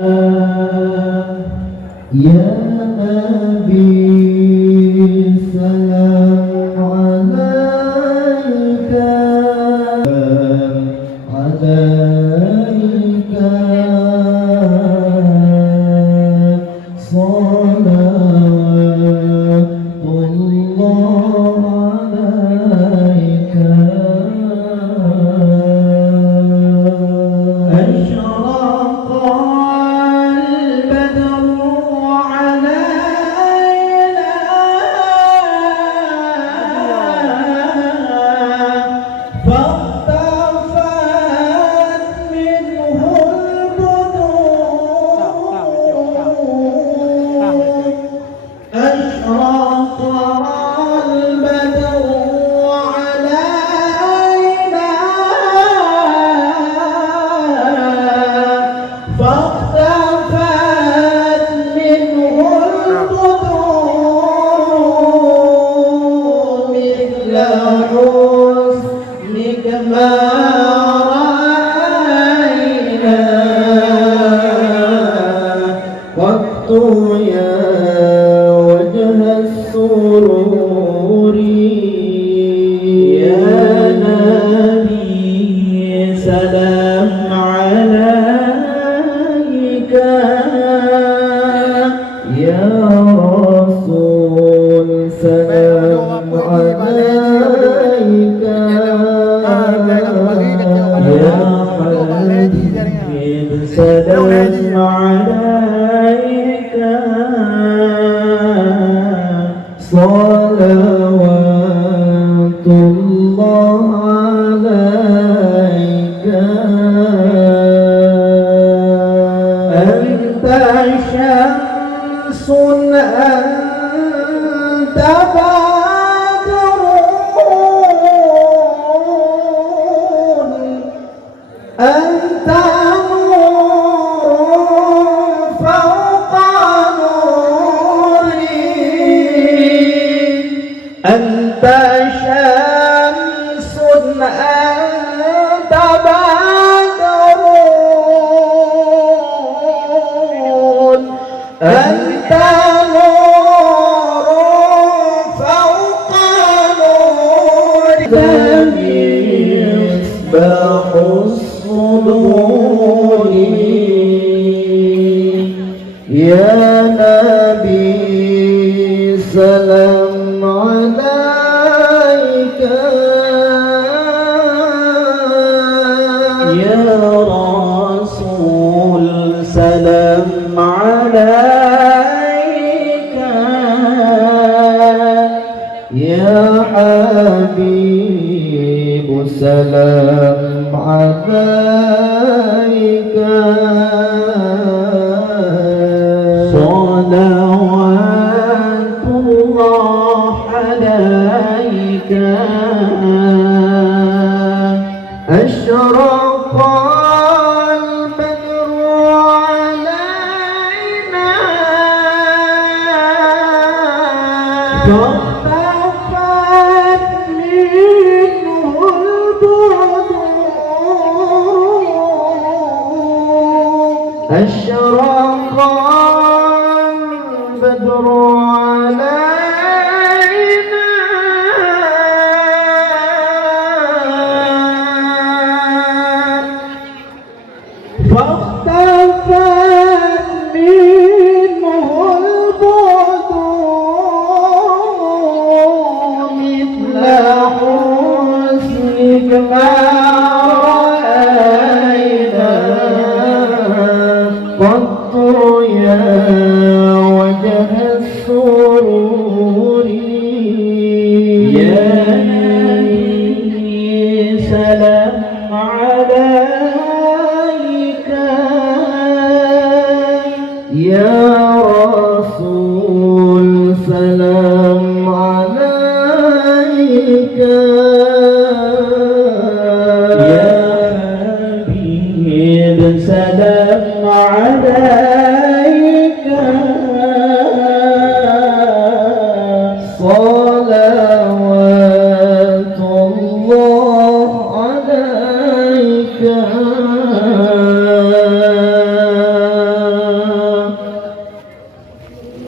يا نبي سلام عليك عليك صلاة الله عليك أشرق البدر علينا فاختفت منه البدور أشرق البدر علينا فاختفت منه البدور مثل حسنك ما رأينا قط يا وجه السرور يا نبي سلام عليك يا رسول سلام عليك يا حبيب سلام عليك صلوات الله عليك أنت شمس أنت بدر أنت نور فوق نوري أنت شمس أنت بدر أنت نور فوق نوري مصباح الصدور يا نبي سلام عليك يا رسول سلام عليك يا حبيب سلام عليك صلوات الله عليك أشرق البدر علينا فاختفت منه البدور أشرق البدر علينا فاختفت منه البدور مثل حسنك ما رأينا قط يا وجه السرور يا نبي سلام عليك يا رسول سلام عليك يا حبيب سلام عليك صلوات الله عليك أشرق البدر علينا فاختفت منه البدور أشرق البدر علينا فاختفت منه البدور مثل حسنك ما رأينا قط يا وجه السرور يا نبي سلام عليك يا رسول سلام عليك يا حبيب سلام عليك